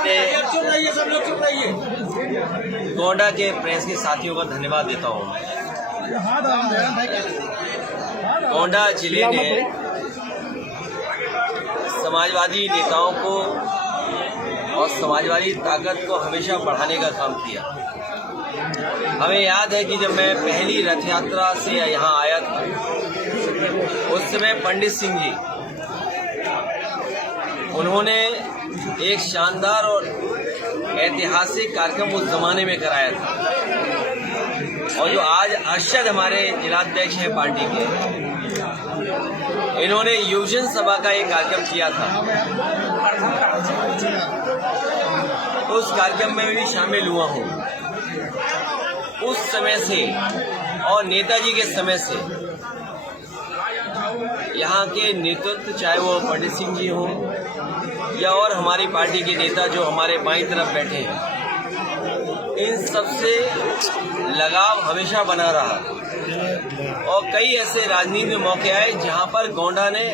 नाते गोंडा के प्रेस के साथियों का धन्यवाद देता हूँ। गोंडा जिले ने समाजवादी नेताओं को और समाजवादी ताकत को हमेशा बढ़ाने का काम किया। हमें याद है कि जब मैं पहली रथ यात्रा से यहाँ आया था, उस समय पंडित सिंह जी उन्होंने एक शानदार और ऐतिहासिक कार्यक्रम उस जमाने में कराया था। और जो आज अरशद हमारे जिलाध्यक्ष हैं पार्टी के, इन्होंने युवजन सभा का एक कार्यक्रम किया था। उस कार्यक्रम में भी शामिल हुआ हूँ। उस समय से और नेताजी के समय से यहाँ के नेतृत्व, चाहे वो पंडित सिंह जी हों या और हमारी पार्टी के नेता जो हमारे बाईं तरफ बैठे हैं, इन सबसे लगाव हमेशा बना रहा। और कई ऐसे राजनीति में मौके आए जहां पर गोंडा ने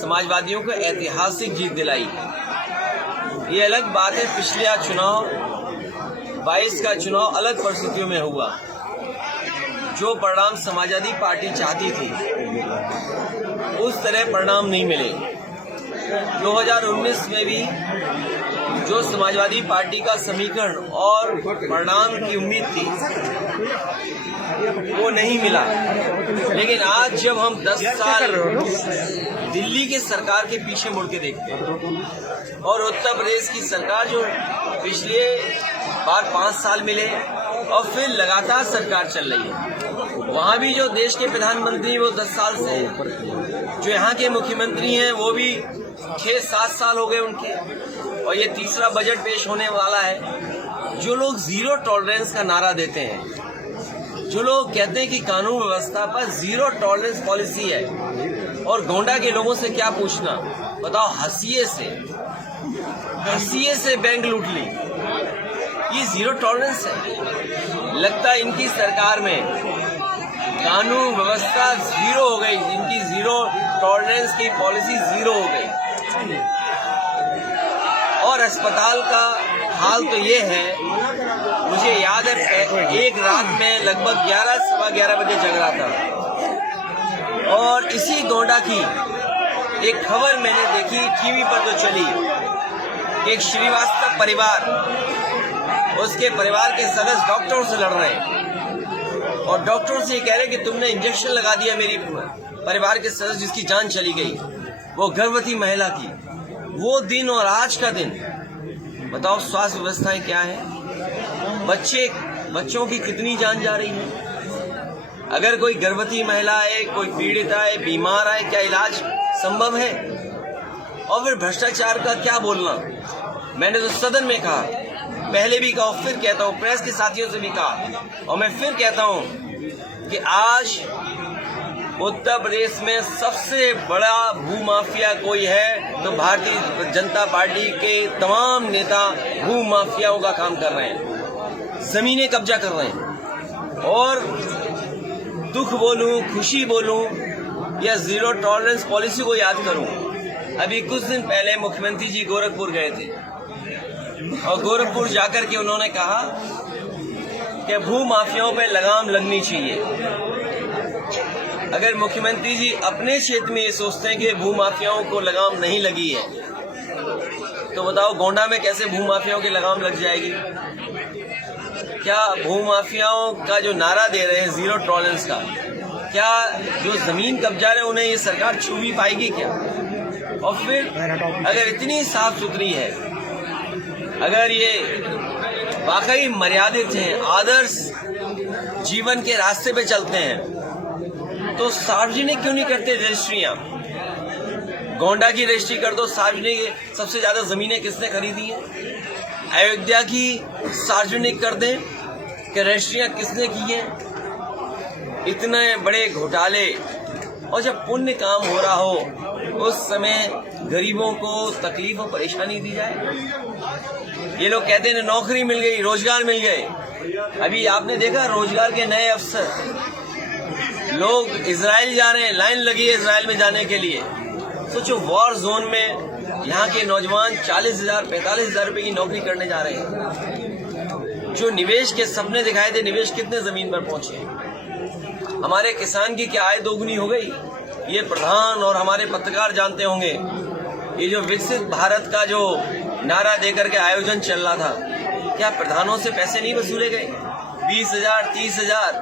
समाजवादियों को ऐतिहासिक जीत दिलाई। ये अलग बात है, पिछला चुनाव 22 का चुनाव अलग परिस्थितियों में हुआ। जो परिणाम समाजवादी पार्टी चाहती थी उस तरह परिणाम नहीं मिले। 2019 में भी जो समाजवादी पार्टी का समीकरण और परिणाम की उम्मीद थी वो नहीं मिला। लेकिन आज जब हम 10 साल दिल्ली के सरकार के पीछे मुड़ के देखते हैं और उत्तर प्रदेश की सरकार जो पिछले बार 5 साल मिले और फिर लगातार सरकार चल रही है, वहाँ भी जो देश के प्रधानमंत्री वो 10 साल से, जो यहाँ के मुख्यमंत्री हैं वो भी 6-7 साल हो गए उनके, और ये तीसरा बजट पेश होने वाला है। जो लोग जीरो टॉलरेंस का नारा देते हैं, जो लोग कहते हैं कि कानून व्यवस्था पर जीरो टॉलरेंस पॉलिसी है, और गोंडा के लोगों से क्या पूछना, बताओ, हंसिए से बैंक लूट ली, ये जीरो टॉलरेंस है। लगता है इनकी सरकार में कानून व्यवस्था जीरो हो गई, इनकी जीरो टॉलरेंस की पॉलिसी जीरो हो गई। और अस्पताल का हाल तो ये है, मुझे याद है एक रात में लगभग 11-11:15 बजे जग रहा था, और इसी गोंडा की एक खबर मैंने देखी टीवी पर जो चली, एक श्रीवास्तव परिवार, उसके परिवार के सदस्य डॉक्टरों से लड़ रहे हैं और डॉक्टरों से ये कह रहे हैं कि तुमने इंजेक्शन लगा दिया मेरी परिवार के सदस्य जिसकी जान चली गई, वो गर्भवती महिला की। वो दिन और आज का दिन, बताओ स्वास्थ्य व्यवस्थाएं क्या है, बच्चों की कितनी जान जा रही है। अगर कोई गर्भवती महिला है, कोई पीड़ित है, बीमार है, क्या इलाज संभव है? और फिर भ्रष्टाचार का क्या बोलना। मैंने तो सदन में कहा, पहले भी कहा, फिर कहता हूँ, प्रेस के साथियों से भी कहा, और मैं फिर कहता हूँ कि आज उत्तर प्रदेश में सबसे बड़ा भूमाफिया कोई है तो भारतीय जनता पार्टी के तमाम नेता भूमाफियाओं का काम कर रहे हैं, जमीनें कब्जा कर रहे हैं। और दुख बोलूं, खुशी बोलूं या जीरो टॉलरेंस पॉलिसी को याद करूं, अभी कुछ दिन पहले मुख्यमंत्री जी गोरखपुर गए थे और गोरखपुर जाकर के उन्होंने कहा कि भूमाफियाओं पे लगाम लगनी चाहिए। अगर मुख्यमंत्री जी अपने क्षेत्र में ये सोचते हैं कि भूमाफियाओं को लगाम नहीं लगी है, तो बताओ गोंडा में कैसे भूमाफियाओं की लगाम लग जाएगी? क्या भूमाफियाओं का जो नारा दे रहे हैं जीरो टॉलरेंस का, क्या जो जमीन कब्जा रहे उन्हें ये सरकार छू भी पाएगी क्या? और फिर अगर इतनी साफ सुथरी है, अगर ये वाकई मर्यादित हैं, आदर्श जीवन के रास्ते पे चलते हैं, तो सार्वजनिक क्यों नहीं करते रजिस्ट्रियां? गोंडा की रजिस्ट्री कर दो। सार्वजनिक सबसे ज्यादा जमीनें किसने खरीदी हैं? अयोध्या की सार्वजनिक कर दें कि रजिस्ट्रियां किसने की हैं? इतने बड़े घोटाले, और जब पुण्य काम हो रहा हो उस समय गरीबों को तकलीफ और परेशानी दी जाए। ये लोग कहते हैं नौकरी मिल गई, रोजगार मिल गए। अभी आपने देखा रोजगार के नए अवसर, लोग इजराइल जा रहे हैं, लाइन लगी है इजराइल में जाने के लिए। सोचो, वॉर जोन में यहाँ के नौजवान 40,000 45,000 रुपए की नौकरी करने जा रहे हैं। जो निवेश के सपने दिखाए थे, निवेश कितने जमीन पर पहुंचे। हमारे किसान की क्या आय दोगुनी हो गई, ये प्रधान और हमारे पत्रकार जानते होंगे। ये जो विकसित भारत का जो नारा देकर के आयोजन चल रहा था, क्या प्रधानों से पैसे नहीं वसूले गए? 20,000 30,000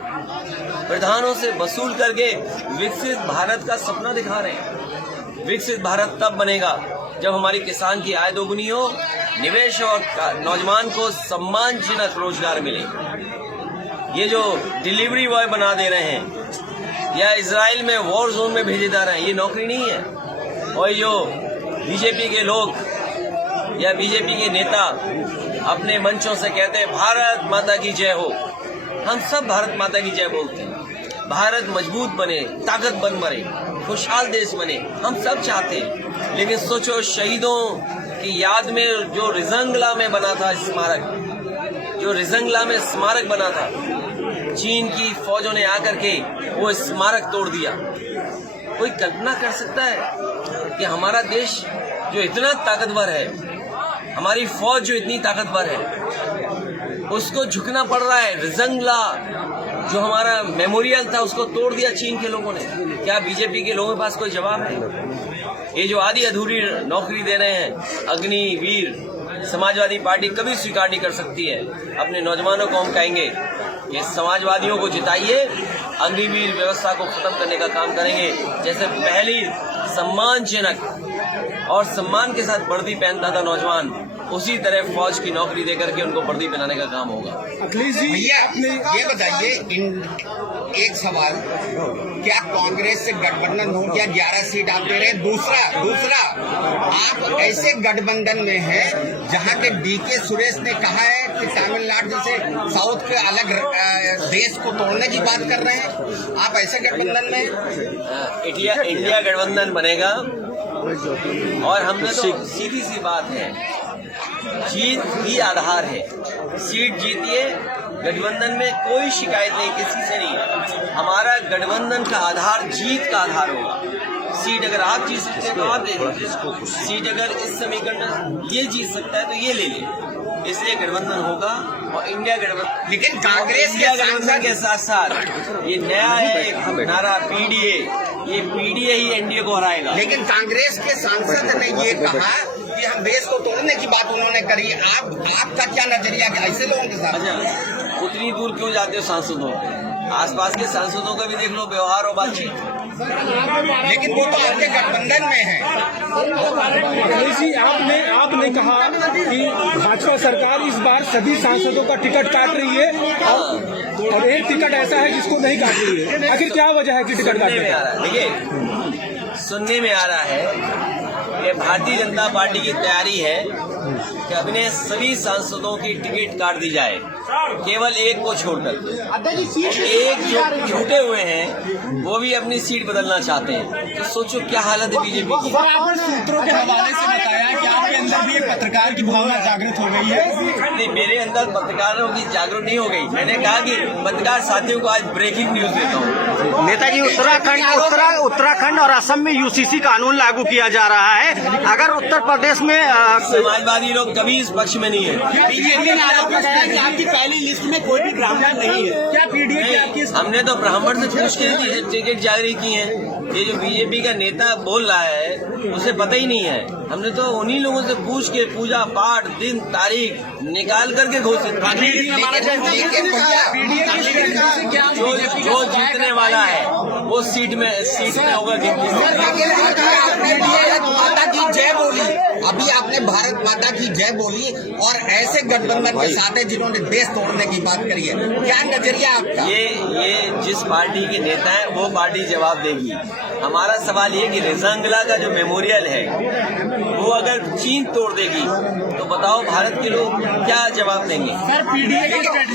प्रधानों से वसूल करके विकसित भारत का सपना दिखा रहे हैं। विकसित भारत तब बनेगा जब हमारी किसान की आय दोगुनी हो, निवेश और नौजवान को सम्मानजनक रोजगार मिले। ये जो डिलीवरी बॉय बना दे रहे हैं या इजराइल में वॉर जोन में भेजे जा रहे हैं, ये नौकरी नहीं है। और जो बीजेपी के लोग या बीजेपी के नेता अपने मंचों से कहते हैं भारत माता की जय हो, हम सब भारत माता की जय बोलते हैं। भारत मजबूत बने, ताकतवर बने, खुशहाल देश बने, हम सब चाहते हैं। लेकिन सोचो, शहीदों की याद में जो रिजंगला में बना था स्मारक, जो रिजंगला में स्मारक बना था, चीन की फौजों ने आकर के वो स्मारक तोड़ दिया। कोई कल्पना कर सकता है कि हमारा देश जो इतना ताकतवर है, हमारी फौज जो इतनी ताकतवर है, उसको झुकना पड़ रहा है। रिजंगला जो हमारा मेमोरियल था, उसको तोड़ दिया चीन के लोगों ने। क्या बीजेपी के लोगों के पास कोई जवाब है? ये जो आधी अधूरी नौकरी दे रहे हैं अग्निवीर, समाजवादी पार्टी कभी स्वीकार नहीं कर सकती है। अपने नौजवानों को हम कहेंगे कि समाजवादियों को जिताइए, अग्निवीर व्यवस्था को खत्म करने का काम करेंगे। जैसे पहली सम्मानजनक और सम्मान के साथ वर्दी पहनता था नौजवान, उसी तरह फौज की नौकरी देकर के उनको वर्दी पहनाने का काम होगा। अखिलेश जी, भैया ये बताइए, एक सवाल, क्या कांग्रेस से गठबंधन हो गया? 11 सीट आप दे रहे हैं। दूसरा आप ऐसे गठबंधन में हैं जहां के डीके सुरेश ने कहा है कि तमिलनाडु जैसे साउथ के अलग देश को तोड़ने की बात कर रहे हैं। आप ऐसे गठबंधन में इंडिया गठबंधन बनेगा। और हमने तो सीधी सी बात है, जीत ही आधार है। सीट जीतिए, गठबंधन में कोई शिकायत नहीं, किसी से नहीं। हमारा गठबंधन का आधार जीत का आधार होगा। सीट अगर आप जीत सकते हैं तो आप ले लीजिए, सीट अगर इस समीकरण ये जीत सकता है तो ये ले लीजिए। इसलिए गठबंधन होगा और इंडिया गठबंधन। लेकिन कांग्रेस इंडिया गठबंधन के साथ साथ ये नया है एक नारा पीडीए, ये पीडीए ही एनडीए को हराएगा। लेकिन कांग्रेस के सांसद ने ये कहा कि हम देश को तोड़ने की बात उन्होंने करी। आपका क्या नजरिया है ऐसे लोगों के साथ? अच्छा, उतनी दूर क्यों जाते हो सांसदों के? आसपास के सांसदों का भी देख लो व्यवहार और बातचीत। लेकिन वो तो आपके गठबंधन में है। अखिलेश जी, आपने कहा कि भाजपा सरकार इस बार सभी सांसदों का टिकट काट रही है और एक टिकट ऐसा है जिसको नहीं काट रही है। आखिर क्या वजह है कि टिकट काटने में आ रहा है? देखिए, सुनने में आ रहा है कि भारतीय जनता पार्टी की तैयारी है कि अपने सभी सांसदों की टिकट काट दी जाए, केवल एक को छोड़कर। एक जो छूटे हुए हैं वो भी अपनी सीट बदलना चाहते हैं। तो सोचो क्या हालत है बीजेपी की। आपने सूत्रों के हवाले से बताया कि आपके अंदर भी एक पत्रकार की भावना जागृत हो गई है। नहीं, मेरे अंदर पत्रकारों की जागरूक नहीं हो गई। मैंने कहा कि पत्रकार साथियों को आज ब्रेकिंग न्यूज देता हूँ। नेताजी, उत्तराखंड और असम में यूसीसी कानून लागू किया जा रहा है। अगर उत्तर प्रदेश में समाजवादी लोग कभी इस पक्ष में नहीं है। बीजेपी ने आरोप लगाया कि आपकी पहली लिस्ट में कोई भी ब्राह्मण नहीं है। क्या पीडीए की आपकी? हमने तो ब्राह्मण से पूछ के टिकट जारी की है। ये जो बीजेपी का नेता बोल रहा है उसे पता ही नहीं है। हमने तो उन्हीं लोगों से पूछ के पूजा पाठ दिन तारीख निकाल करके घोषित। जो जीतने वाला है वो सीट में होगा। माता की जय बोली, अभी आपने भारत माता की जय बोली और ऐसे गठबंधन के साथ है जिन्होंने देश तोड़ने की बात करी है। क्या नजरिया आपका? ये जिस पार्टी के नेता है वो पार्टी जवाब देगी। हमारा सवाल ये कि रिजंगला का जो मेमोरियल है वो अगर चीन तोड़ देगी तो बताओ भारत के लोग क्या जवाब देंगे? सर, पीडीए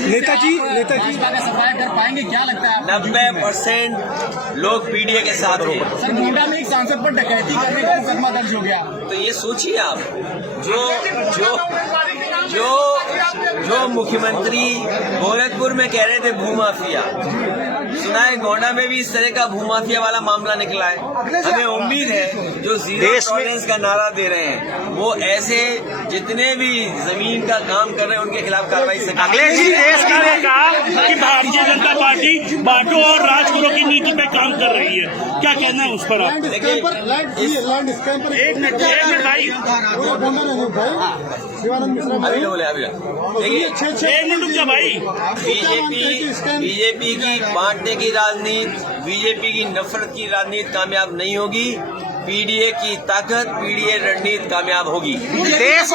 नेताजी सफाई कर पाएंगे क्या लगता है? 90% लोग पीडीए के साथ हैं। सर, गोंडा में एक सांसद पर डकैती करने का मुकदमा दर्ज हो गया। तो ये सोचिए आप, जो जो मुख्यमंत्री गोरखपुर में कह रहे थे भूमाफिया, सुना है गोंडा में भी इस तरह का भूमाफिया वाला मामला निकला है। हमें उम्मीद है जो जीरो टॉलरेंस का नारा दे रहे हैं वो ऐसे जितने भी जमीन का काम कर रहे हैं उनके खिलाफ कार्रवाई से अखिलेश जी, देश की ने कहा कि भारतीय जनता पार्टी बांटो और राज करो की नीति पे काम कर रही है, क्या कहना है उस पर आप? देखिए, एक मिनट भाई, अभी बोले देखिए, एक मिनट रुक जा भाई। बीजेपी की बांटने की राजनीति, बीजेपी की नफरत की राजनीति कामयाब नहीं होगी। पीडीए की ताकत, पीडीए रणनीति कामयाब होगी। देश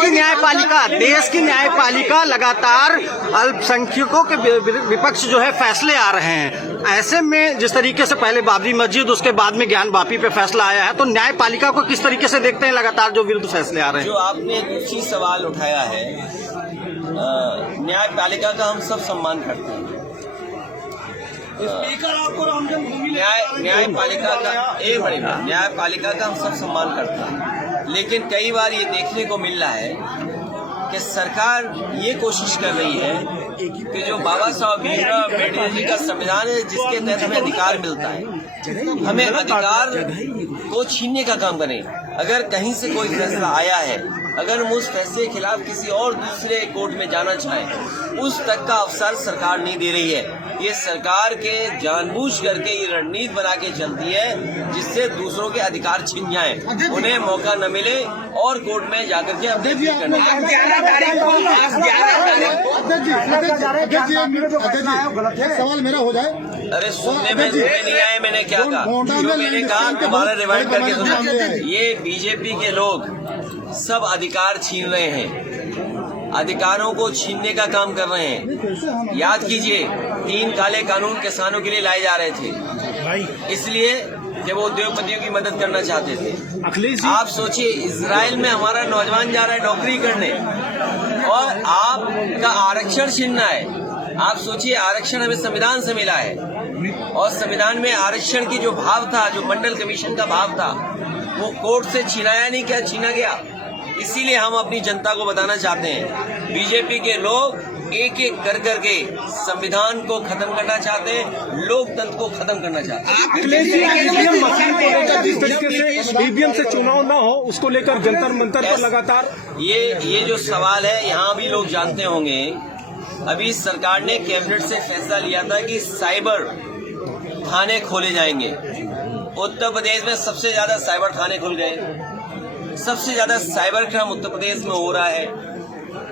की न्यायपालिका लगातार अल्पसंख्यकों के विपक्ष जो है फैसले आ रहे हैं। ऐसे में जिस तरीके से पहले बाबरी मस्जिद, उसके बाद में ज्ञान वापी पे फैसला आया है, तो न्यायपालिका को किस तरीके से देखते हैं लगातार जो विरुद्ध फैसले आ रहे हैं? जो आपने दूसरी सवाल उठाया है, न्यायपालिका का हम सब सम्मान करते हैं। न्यायपालिका का हम सब सम्मान करते हैं, लेकिन कई बार ये देखने को मिल रहा है कि सरकार ये कोशिश कर रही है कि जो बाबा साहब भीमराव अम्बेडकर जी का संविधान है जिसके तहत हमें अधिकार मिलता है, हमें अधिकार को छीनने का काम करें। अगर कहीं से कोई फैसला आया है, अगर हम उस फैसले के खिलाफ किसी और दूसरे कोर्ट में जाना चाहें, उस तक का अवसर सरकार नहीं दे रही है। ये सरकार के जानबूझ करके ये रणनीति बना के चलती है जिससे दूसरों के अधिकार छिन जाएं, उन्हें मौका न मिले और कोर्ट में जाकर के अपने सवाल मेरा हो जाए। अरे सुनने में नहीं आए, मैंने क्या कहा, जो मैंने कहा दोबारा रिवाइंड करके सुना। ये बीजेपी के लोग सब अधिकार छीन रहे हैं, अधिकारों को छीनने का काम कर रहे हैं। याद कीजिए 3 काले कानून किसानों के लिए लाए जा रहे थे, इसलिए कि वो उद्योगपतियों की मदद करना चाहते थे। अखिलेश, आप सोचिए इजराइल में हमारा नौजवान जा रहा है नौकरी करने और आपका आरक्षण छीनना है। आप सोचिए आरक्षण हमें संविधान से मिला है और संविधान में आरक्षण की जो भाव था, जो मंडल कमीशन का भाव था, वो कोर्ट से छीनाया नहीं, क्या छीना गया। इसीलिए हम अपनी जनता को बताना चाहते हैं, बीजेपी के लोग एक एक कर करके संविधान को खत्म करना चाहते हैं, लोकतंत्र को खत्म करना चाहते हैं। अखिलेश जी, ईवीएम मशीन को लेकर जिस तरीके से ईवीएम से चुनाव न हो, उसको लेकर जंतर मंतर पर लगातार ये जो सवाल है, यहाँ भी लोग जानते होंगे, अभी सरकार ने कैबिनेट से फैसला लिया था कि साइबर थाने खोले जाएंगे। उत्तर प्रदेश में सबसे ज्यादा साइबर थाने खुल गए, सबसे ज्यादा साइबर क्राइम उत्तर प्रदेश में हो रहा है।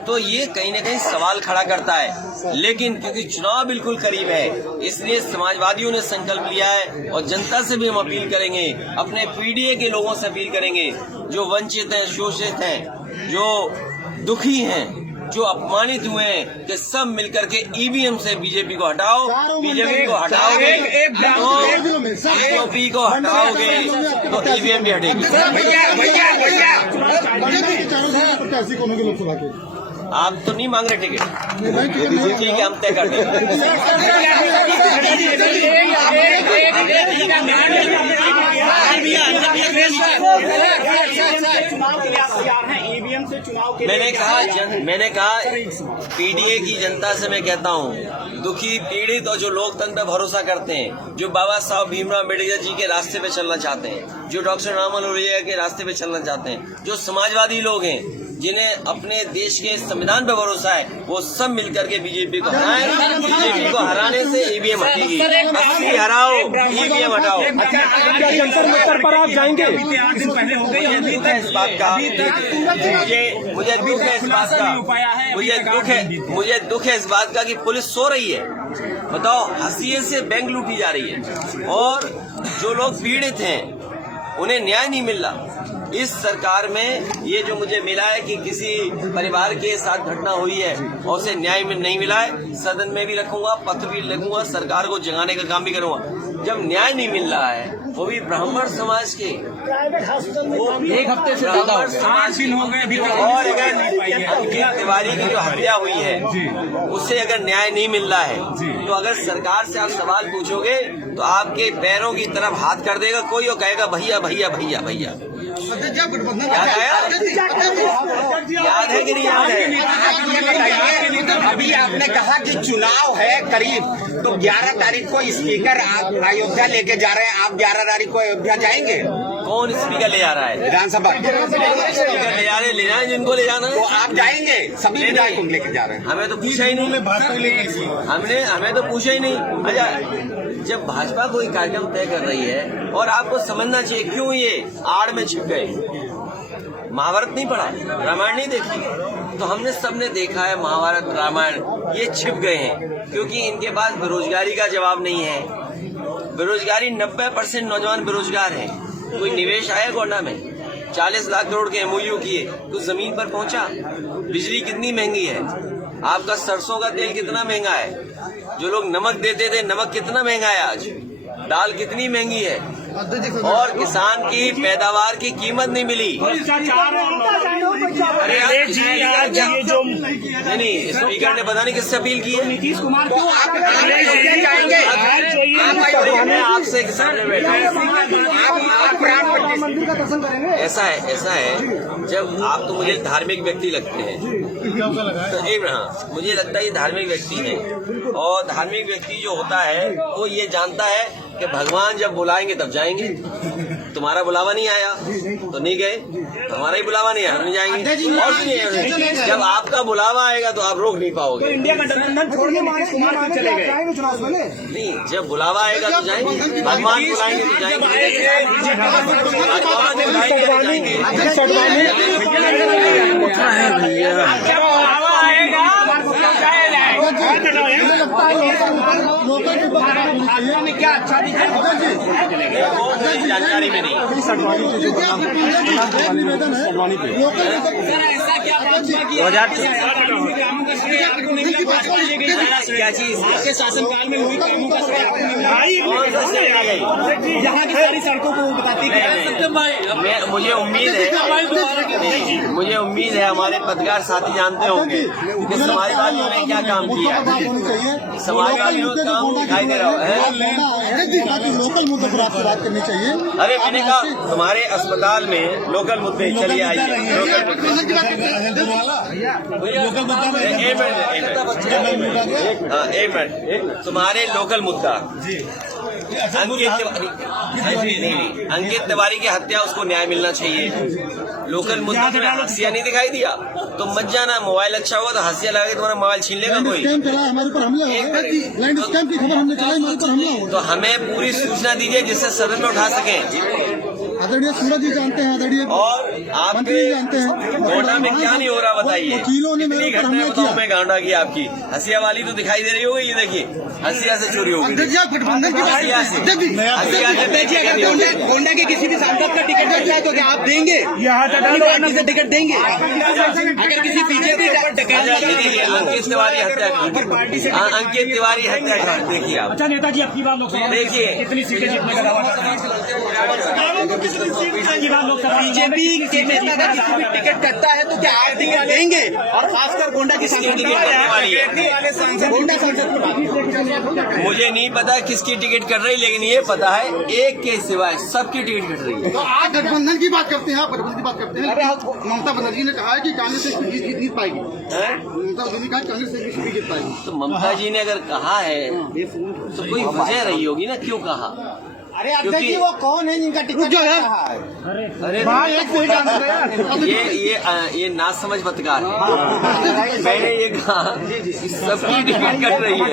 तो ये कहीं न कहीं सवाल खड़ा करता है, लेकिन क्योंकि चुनाव बिल्कुल करीब है, इसलिए समाजवादियों ने संकल्प लिया है और जनता से भी हम अपील करेंगे, अपने पीडीए के लोगों से अपील करेंगे, जो वंचित हैं, शोषित हैं, जो दुखी हैं, जो अपमानित हुए हैं, कि सब मिलकर के ईवीएम से बीजेपी को हटाओ। बीजेपी को हटाओगे तो बीजेपी को हटाओगे तो ईवीएम भी हटेगी। लोकसभा के आप तो नहीं मांग रहे टिकट, ठीक है, हम तय कर देंगे। मैंने कहा पीडीए की जनता से मैं कहता हूँ, दुखी पीड़ित और जो लोकतंत्र पर भरोसा करते हैं, जो बाबा साहब भीमराव अम्बेडकर जी के रास्ते पे चलना चाहते हैं, जो डॉक्टर राम लोहिया के रास्ते पे चलना चाहते हैं, जो समाजवादी लोग हैं, जिन्हें अपने देश के संविधान पर भरोसा है, वो सब मिलकर के बीजेपी को हराएं। बीजेपी को हराने से ईवीएम हटेगी। 80 हराओ, ईवीएम हटाओ। क्या जंतर मंतर पर आप जाएंगे? इस बात का मुझे दुख है, इस बात का मुझे दुख है इस बात का कि पुलिस सो रही है। बताओ, हंसिए से बैंक लूटी जा रही है और जो लोग पीड़ित हैं उन्हें न्याय नहीं मिल रहा। इस सरकार में ये जो मुझे मिला है कि किसी परिवार के साथ घटना हुई है और उसे न्याय में नहीं मिला है, सदन में भी रखूंगा, पत्र भी लिखूंगा, सरकार को जगाने का काम भी करूंगा। जब न्याय नहीं मिल रहा है, वो भी ब्राह्मण समाज के, एक हफ्ते से ज्यादा 8 दिन हो गए, और अगर अंकित तिवारी की जो हत्या हुई है उससे अगर न्याय नहीं मिल रहा है, तो अगर सरकार से आप सवाल पूछोगे तो आपके पैरों की तरफ हाथ कर देगा कोई और कहेगा भैया भैया भैया भैया। याद है कि नहीं याद है? अभी आपने कहा कि चुनाव है करीब, तो 11 तारीख को स्पीकर आप अयोध्या लेके जा रहे हैं, आप 11 तारीख को अयोध्या जाएंगे? कौन स्पीकर ले जा रहा है? विधानसभा स्पीकर ले जा रहे, ले जाए जिनको ले जाना तो है। आप जाएंगे? सभी विधायकों को लेके जा रहे हैं। हमें तो पूछा ही नहीं, हमें तो पूछा ही नहीं। अच्छा, जब भाजपा कोई कार्यक्रम तय कर रही है और आपको समझना चाहिए क्यों ये आड़ में छिप गए। महाभारत नहीं पढ़ा, रामायण नहीं देखी, तो हमने सबने देखा है महाभारत रामायण, ये छिप गए हैं क्योंकि इनके पास बेरोजगारी का जवाब नहीं है। बेरोजगारी 90% नौजवान बेरोजगार हैं। कोई निवेश आया गोंडा में? 40 लाख करोड़ के MOU किए, कुछ जमीन पर पहुंचा? बिजली कितनी महंगी है? आपका सरसों का तेल कितना महंगा है? जो लोग नमक देते थे, नमक कितना महंगा है आज? दाल कितनी महंगी है? और किसान की पैदावार की कीमत नहीं मिली। अरे आज ये जो नहीं, स्पीकर ने पता नहीं किससे अपील की है। नीतीश कुमार तो आप जाएंगे? मैं आपसे के सामने बैठा आप प्राण प्रतिष्ठित। ऐसा है जब आप तो मुझे धार्मिक व्यक्ति लगते हैं, तो हाँ, मुझे लगता है ये धार्मिक व्यक्ति है। और धार्मिक व्यक्ति जो होता है वो ये जानता है कि भगवान जब बुलाएंगे तब जाएंगे। तुम्हारा बुलावा नहीं आया तो नहीं गए, हमारा ही बुलावा नहीं आया हम नहीं जाएंगे। और नहीं, जब आपका बुलावा आएगा तो आप रोक नहीं पाओगे। इंडिया का गठबंधन छोड़ के नीतीश कुमार चले गए। नहीं, जब बुलावा आएगा तो जाएंगे, भगवान बुलाएंगे तो जाएंगे, भगवान बुलाएंगे तो में क्या अच्छा जानकारी में नहीं। क्या चीज आपके शासनकाल में हुई कामों का श्रेय आपको मिल रहा है? यहाँ की सारी सड़कों को बताती है। मुझे उम्मीद है हमारे पत्रकार साथी जानते होंगे कि समाजवादियों ने क्या काम किया। समाजवादियों का काम दिखाई दे रहा है। लोकल मुद्दों पर आपसे बात करनी चाहिए। अरे मैंने कहा तुम्हारे अस्पताल में लोकल मुद्दे, चलिए आइए। एक मिनट, तुम्हारे लोकल मुद्दा अंकित तिवारी की हत्या, उसको न्याय मिलना चाहिए। लोकल मुद्दा में हंसिया नहीं दिखाई दिया तो मत जाना। मोबाइल अच्छा हुआ तो हंसिया लगा के तुम्हारा मोबाइल छीन लेगा कोई। हमारे ऊपर हमला हुआ है, लैंड स्कैम की खबर हमने चलाई, हमारे ऊपर हमला हुआ। तो हमें पूरी सूचना दीजिए जिससे सदन में उठा सकें। आदरणीय सूरज जी जानते हैं, आदरणीय और मंत्री जी जानते हैं गोंडा में क्या नहीं हो रहा बताइए। वकीलों ने मेरे ऊपर हमला बताऊं किया। मैं गांडा की आपकी हंसिया वाली तो दिखाई दे रही होगी। ये देखिए हंसिया से चोरी होगी, गठबंधन की हंसिया से। गोंडा के किसी भी सांसद का टिकट मिल जाए तो क्या आप देंगे? यहाँ से टिकट देंगे? अगर किसी बीजेपी अंकित तिवारी हत्याकांड, अंकित तिवारी हत्याकांड देखिए आप। अच्छा नेताजी, अब की बार लोकसभा देखिए कितनी सीटें जीतने का दावा कर रहे हैं? बीजेपी के नेता अगर किसी भी टिकट कटता है तो क्या आप टिकट देंगे? और खासकर गोंडा की सांसद गोंडा सांसद मुझे नहीं पता किसकी टिकट कट रही, लेकिन ये पता है एक के सिवाय सबकी टिकट कट रही है। तो आप गठबंधन की बात करते हैं, आप गठबंधन की बात करते हैं। ममता बनर्जी ने कहा है कि कांग्रेस से जीत पाएगी। ममता बनर्जी ने कहा कांग्रेस से जीत पाएगी। तो ममता जी ने अगर कहा है तो कोई वजह रही होगी ना क्यों कहा। अरे अध्यक्ष जी, वो कौन है जिनका टिकट जो है? अरे ये ना समझ पत्रकार है। मैंने ये कहा सबकी टिकट कट रही है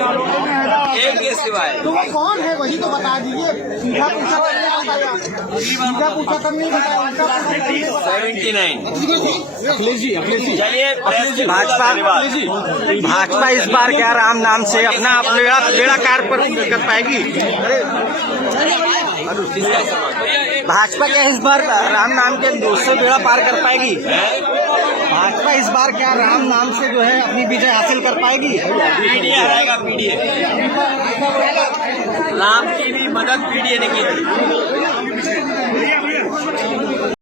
एक के सिवाय। तो वो कौन है वही तो बता दीजिए। सीधा पूछा कर नहीं बताया। 79। चलिए भाजपा इस बार क्या राम नाम से अपना बेड़ा पार कर पाएगी? भाजपा क्या इस बार राम नाम के दूसरे बेड़ा पार कर पाएगी? भाजपा इस बार क्या राम नाम से जो है अपनी विजय हासिल कर पाएगी? PDA हराएगा, PDA. राम की भी मदद पीडीए ने की थी।